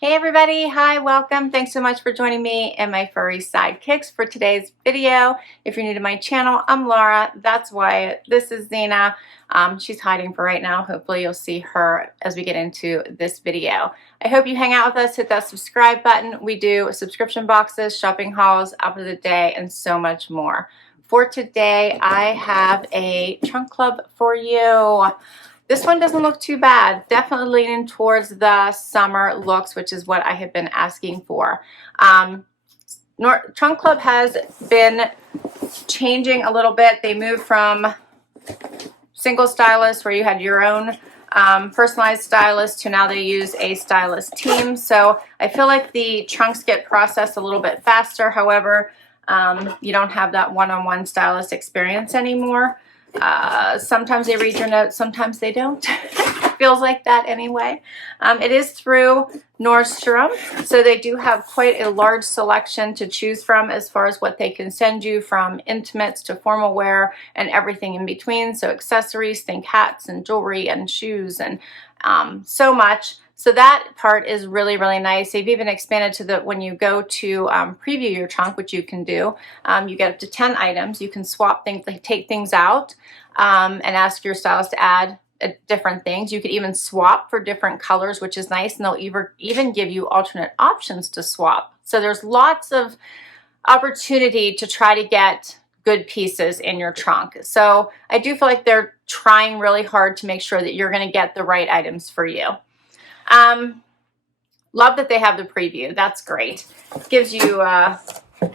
Hey everybody, hi, welcome. Thanks so much for joining me and my furry sidekicks for today's video. If you're new to my channel, I'm Laura, that's Wyatt, this is Zena. She's hiding for right now. Hopefully you'll see her as we get into this video. I hope you hang out with us, hit that subscribe button. We do subscription boxes, shopping hauls, outfit of the day, and so much more. For today, I have a trunk club for you. This one doesn't look too bad. Definitely leaning towards the summer looks, which is what I have been asking for. Trunk Club has been changing a little bit. They moved from single stylist, where you had your own personalized stylist, to now they use a stylist team. So I feel like the trunks get processed a little bit faster. However, you don't have that one-on-one stylist experience anymore. Sometimes they read your notes, sometimes they don't. Feels like that anyway. It is through Nordstrom, so they do have quite a large selection to choose from as far as what they can send you, from intimates to formal wear and everything in between. So accessories, think hats and jewelry and shoes and so much. So that part is really, really nice. They've even expanded to the, when you go to preview your trunk, which you can do, you get up to 10 items. You can swap things, like take things out and ask your stylist to add different things. You could even swap for different colors, which is nice. And they'll even give you alternate options to swap. So there's lots of opportunity to try to get good pieces in your trunk. So I do feel like they're trying really hard to make sure that you're going to get the right items for you. Love that they have the preview. That's great. It gives you an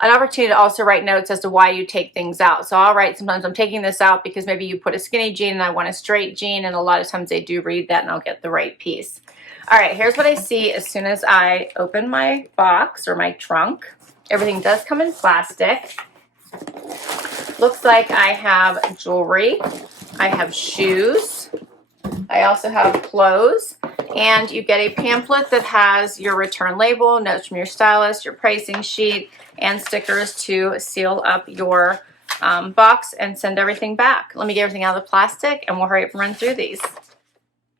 opportunity to also write notes as to why you take things out. So I'll write, sometimes I'm taking this out because maybe you put a skinny jean and I want a straight jean, and a lot of times they do read that and I'll get the right piece. All right, here's what I see as soon as I open my box or my trunk. Everything does come in plastic. Looks like I have jewelry. I have shoes. I also have clothes, and you get a pamphlet that has your return label, notes from your stylist, your pricing sheet, and stickers to seal up your box and send everything back. Let me get everything out of the plastic and we'll hurry up and run through these.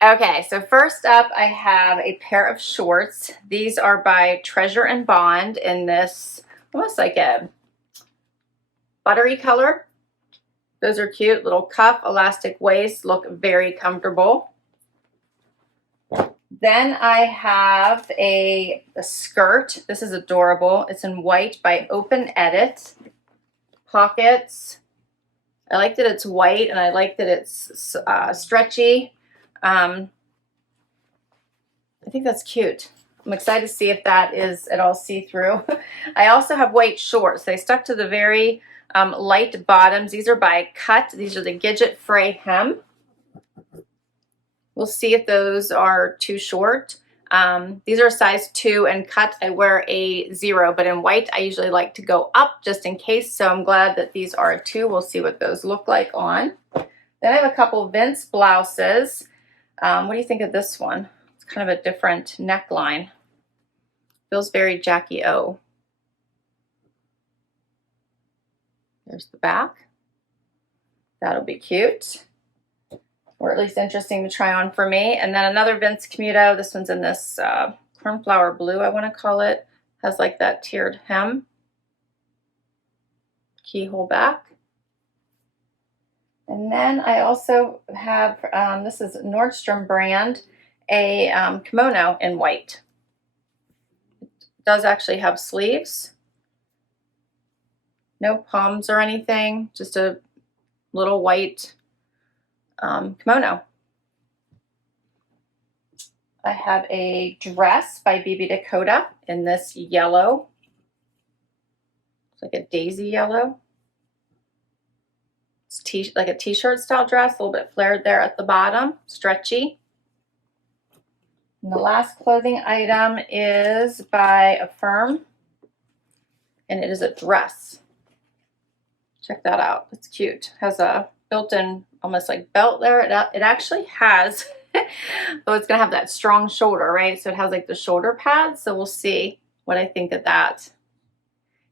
Okay, so first up I have a pair of shorts. These are by Treasure and Bond in this almost like a buttery color. Those are cute. Little cuff, elastic waist, look very comfortable. Then I have a skirt. This is adorable. It's in white by Open Edit. Pockets. I like that it's white and I like that it's stretchy. I think that's cute. I'm excited to see if that is at all see-through. I also have white shorts. They stuck to the very light bottoms. These are by Cut. These are the Gidget Fray hem. We'll see if those are too short. These are size 2, and Cut I wear a 0, but in white I usually like to go up just in case, so I'm glad that these are a 2. We'll see what those look like on. Then I have a couple Vince blouses. What do you think of this one? It's kind of a different neckline. Feels very Jackie O. There's the back. That'll be cute, or at least interesting to try on for me. And then another Vince Camuto. This one's in this cornflower blue, I want to call it. Has like that tiered hem. Keyhole back. And then I also have, this is Nordstrom brand, a kimono in white. It does actually have sleeves. No palms or anything, just a little white kimono. I have a dress by BB Dakota in this yellow. It's like a daisy yellow. It's like a t-shirt style dress, a little bit flared there at the bottom, stretchy. And the last clothing item is by Affirm, and it is a dress. Check that out. It's cute. Has a built-in almost like belt there. It actually has, oh, it's gonna have that strong shoulder, right? So it has like the shoulder pads. So we'll see what I think of that.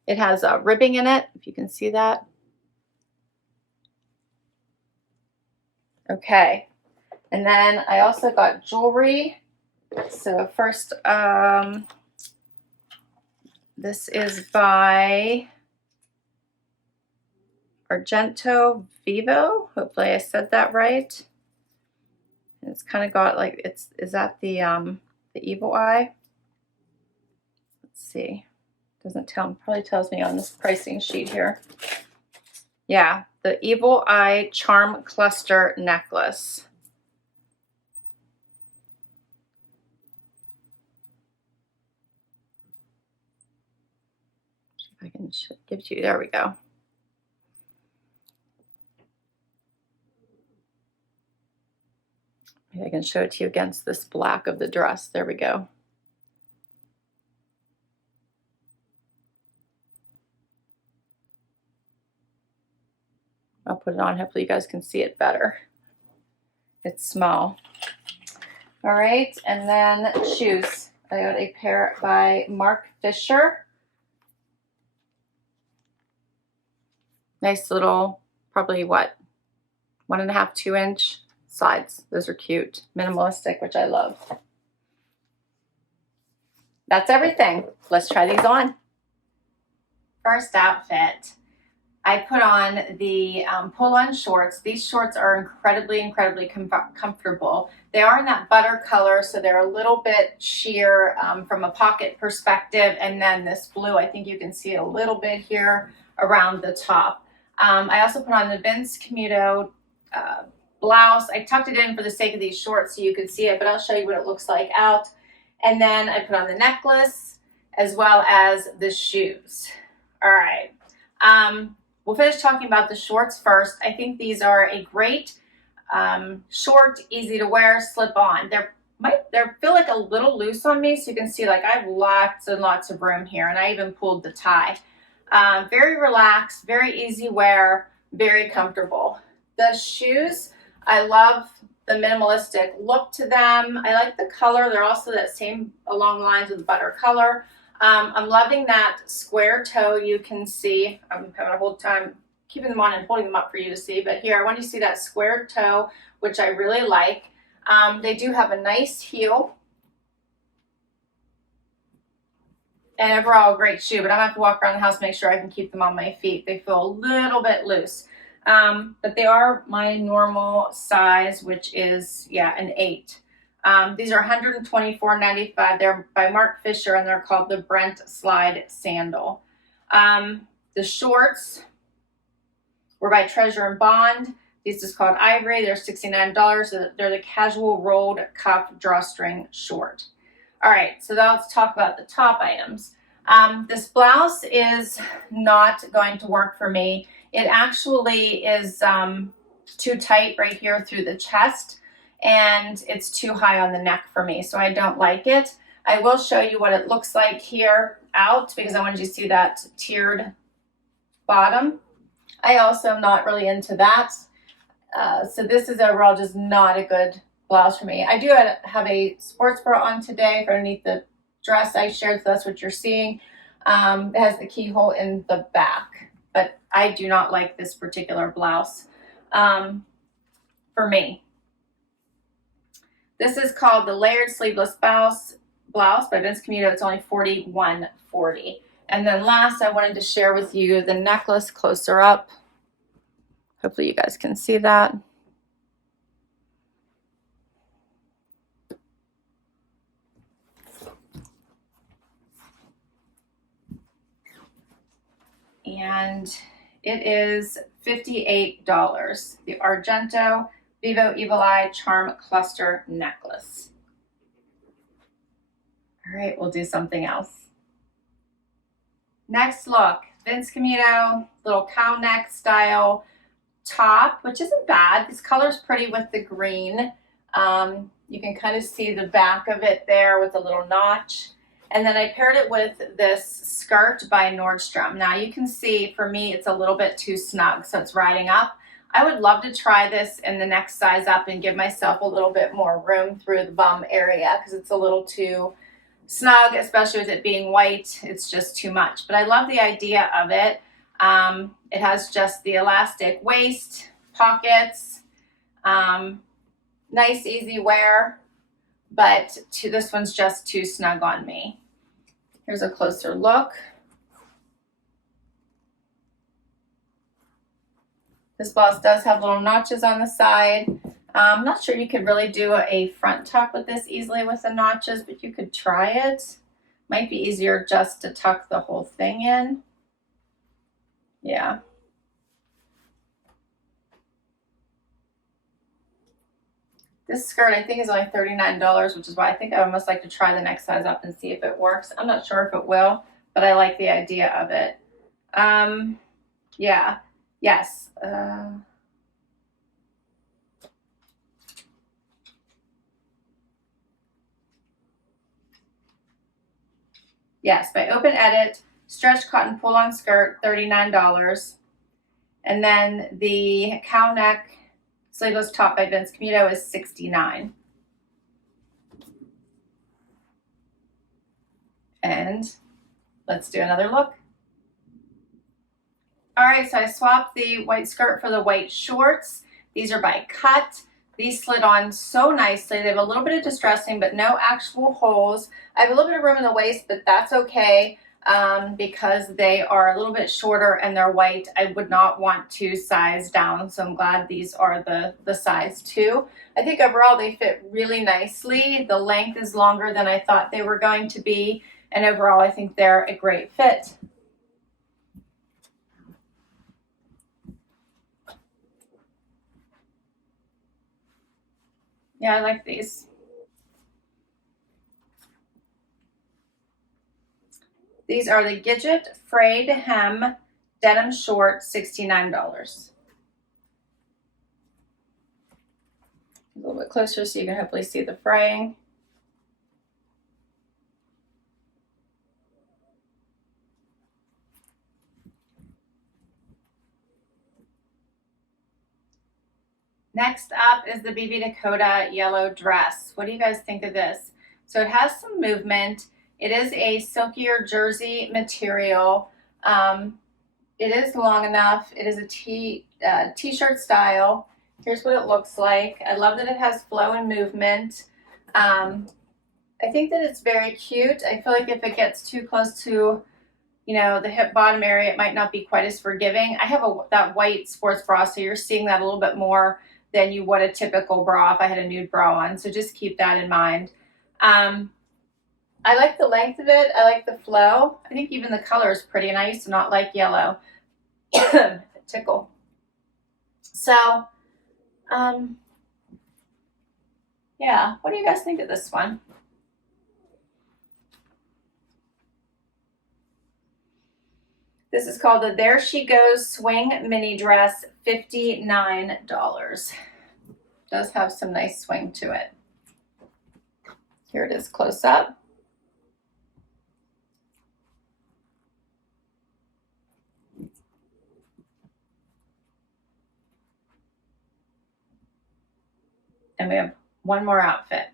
It has ribbing in it, if you can see that. Okay, and then I also got jewelry So first, this is by Argento Vivo. Hopefully I said that right. And it's kind of got like, is that the evil eye? Let's see. Doesn't tell, probably tells me on this pricing sheet here. Yeah, the evil eye charm cluster necklace. See if I can give it to you. There we go. Maybe I can show it to you against this black of the dress. There we go. I'll put it on. Hopefully you guys can see it better. It's small. All right, and then shoes. I got a pair by Mark Fisher. Nice little, probably what, 1.5, 2-inch sides. Those are cute. Minimalistic, which I love. That's everything. Let's try these on. First outfit. I put on the pull-on shorts. These shorts are incredibly comfortable. They are in that butter color, so they're a little bit sheer from a pocket perspective. And then this blue, I think you can see a little bit here around the top. I also put on the Vince Camuto blouse. I tucked it in for the sake of these shorts so you could see it, but I'll show you what it looks like out. And then I put on the necklace as well as the shoes. All right. We'll finish talking about the shorts first. I think these are a great short, easy to wear, slip on. They feel like a little loose on me, so you can see like I have lots and lots of room here, and I even pulled the tie. Very relaxed, very easy wear, very comfortable. The shoes, I love the minimalistic look to them. I like the color. They're also that same along the lines of the butter color. I'm loving that square toe. You can see, I'm having a whole time keeping them on and holding them up for you to see, but here I want you to see that square toe, which I really like. They do have a nice heel. And overall, a great shoe, but I'm gonna have to walk around the house and make sure I can keep them on my feet. They feel a little bit loose, but they are my normal size, which is, yeah, an 8. These are $124.95. They're by Mark Fisher, and they're called the Brent Slide Sandal. The shorts were by Treasure and Bond. This is called Ivory. They're $69. They're the casual rolled cuff drawstring short. All right, so now let's talk about the top items. This blouse is not going to work for me. It actually is too tight right here through the chest, and it's too high on the neck for me, so I don't like it. I will show you what it looks like here out because I wanted you to see that tiered bottom. I also am not really into that. So this is overall just not a good blouse for me. I do have a sports bra on today for underneath the dress I shared, so that's what you're seeing. It has the keyhole in the back, but I do not like this particular blouse for me. This is called the Layered Sleeveless Blouse by Vince Camuto. It's only $41.40. And then last, I wanted to share with you the necklace closer up. Hopefully you guys can see that. And it is $58. The Argento Vivo Evil Eye Charm Cluster Necklace. All right, we'll do something else. Next look, Vince Camuto, little cow neck style top, which isn't bad. This color's pretty with the green. You can kind of see the back of it there with a little notch. And then I paired it with this skirt by Nordstrom. Now you can see for me it's a little bit too snug, so it's riding up. I would love to try this in the next size up and give myself a little bit more room through the bum area because it's a little too snug, especially with it being white. It's just too much, but I love the idea of it. It has just the elastic waist, pockets, nice easy wear. but this one's just too snug on me. Here's a closer look. This blouse does have little notches on the side. I'm not sure you could really do a front tuck with this easily with the notches, but you could try it. Might be easier just to tuck the whole thing in. Yeah. This skirt I think is only $39, which is why I think I would almost like to try the next size up and see if it works. I'm not sure if it will, but I like the idea of it. Yeah, yes. Yes, by Open Edit, stretch cotton pull-on skirt, $39. And then the cow neck sleeveless top by Vince Camuto is $69. And let's do another look. All right, so I swapped the white skirt for the white shorts. These are by Cut. These slid on so nicely. They have a little bit of distressing, but no actual holes. I have a little bit of room in the waist, but that's okay because they are a little bit shorter and they're white. I would not want to size down, so I'm glad these are the size 2. I think overall they fit really nicely. The length is longer than I thought they were going to be, and overall I think they're a great fit. Yeah, I like these. These are the Gidget frayed hem denim short, $69. A little bit closer so you can hopefully see the fraying. Next up is the BB Dakota yellow dress. What do you guys think of this? So it has some movement. It is a silkier jersey material. It is long enough. It is a t-shirt style. Here's what it looks like. I love that it has flow and movement. I think that it's very cute. I feel like if it gets too close to, you know, the hip bottom area, it might not be quite as forgiving. I have that white sports bra, so you're seeing that a little bit more than you would a typical bra if I had a nude bra on. So just keep that in mind. I like the length of it. I like the flow. I think even the color is pretty, and I used to not like yellow. Tickle. So, yeah. What do you guys think of this one? This is called the There She Goes Swing Mini Dress, $59. Does have some nice swing to it. Here it is close up. And we have one more outfit.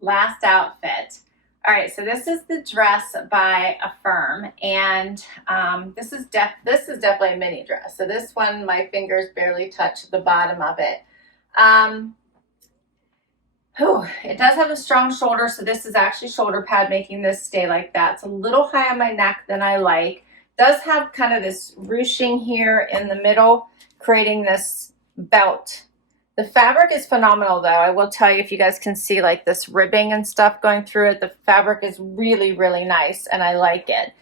Last outfit. All right, so this is the dress by Affirm, and this is definitely a mini dress. So this one, my fingers barely touch the bottom of it. It does have a strong shoulder, so this is actually shoulder pad making this stay like that. It's a little high on my neck than I like. Does have kind of this ruching here in the middle, creating this belt. The fabric is phenomenal, though. I will tell you, if you guys can see like this ribbing and stuff going through it, the fabric is really, really nice, and I like it.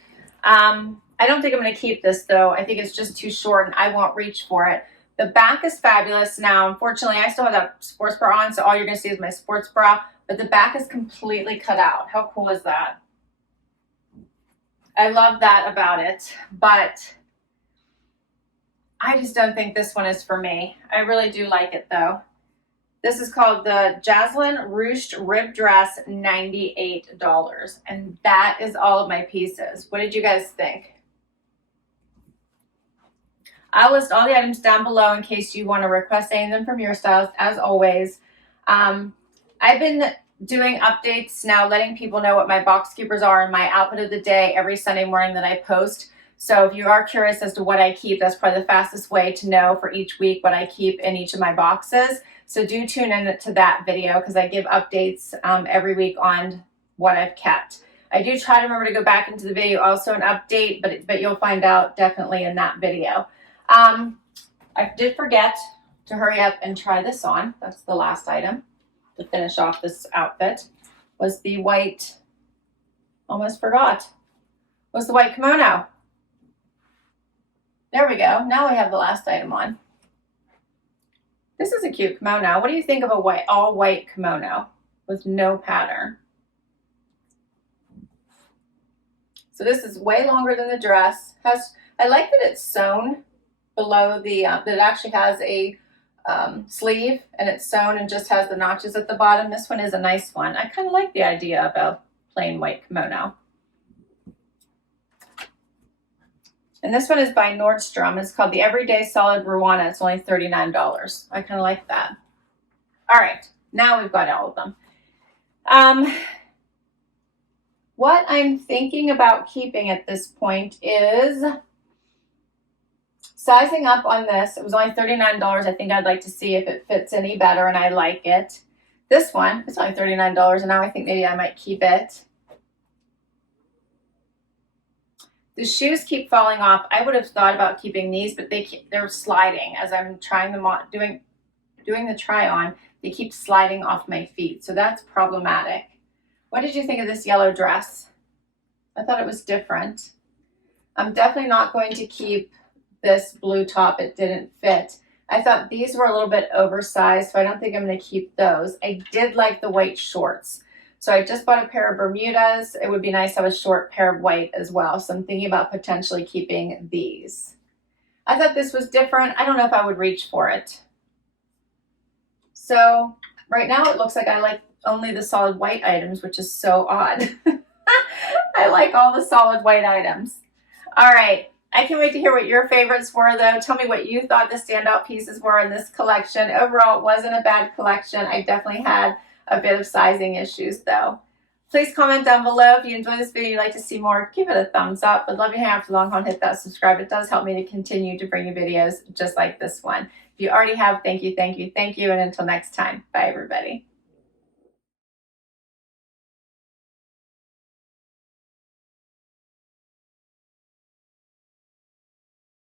I don't think I'm going to keep this, though. I think it's just too short, and I won't reach for it. The back is fabulous. Now, unfortunately, I still have that sports bra on, so all you're going to see is my sports bra, but the back is completely cut out. How cool is that? I love that about it, but I just don't think this one is for me. I really do like it, though. This is called the Jaslyn Ruched Rib Dress, $98. And that is all of my pieces. What did you guys think? I'll list all the items down below in case you want to request any of them from your stylist, as always. I've been doing updates now, letting people know what my box keepers are and my outfit of the day every Sunday morning that I post. So if you are curious as to what I keep, that's probably the fastest way to know for each week what I keep in each of my boxes. So do tune in to that video because I give updates every week on what I've kept. I do try to remember to go back into the video also and update, but you'll find out definitely in that video. I did forget to hurry up and try this on. That's the last item to finish off this outfit, was the white, almost forgot, was the white kimono. There we go. Now we have the last item on. This is a cute kimono. What do you think of a white, all white kimono with no pattern? So this is way longer than the dress. I like that it's sewn below the, that it actually has a sleeve and it's sewn and just has the notches at the bottom. This one is a nice one. I kind of like the idea of a plain white kimono. And this one is by Nordstrom. It's called the Everyday Solid Ruana. It's only $39. I kind of like that. All right, now we've got all of them. What I'm thinking about keeping at this point is sizing up on this. It was only $39. I think I'd like to see if it fits any better and I like it. This one, it's only $39 and now I think maybe I might keep it. The shoes keep falling off. I would have thought about keeping these, but they're sliding as I'm trying them on, doing the try on. They keep sliding off my feet, so that's problematic. What did you think of this yellow dress? I thought it was different. I'm definitely not going to keep this blue top. It didn't fit. I thought these were a little bit oversized, so I don't think I'm going to keep those. I did like the white shorts. So I just bought a pair of Bermudas. It would be nice to have a short pair of white as well. So I'm thinking about potentially keeping these. I thought this was different. I don't know if I would reach for it. So right now it looks like I like only the solid white items, which is so odd. I like all the solid white items. All right. I can't wait to hear what your favorites were, though. Tell me what you thought the standout pieces were in this collection. Overall, it wasn't a bad collection. I definitely had a bit of sizing issues, though. Please comment down below if you enjoyed this video and you'd like to see more. Give it a thumbs up. I'd love you to hang out for long haul and hit that subscribe. It does help me to continue to bring you videos just like this one. If you already have, thank you, thank you, thank you. And until next time, bye, everybody.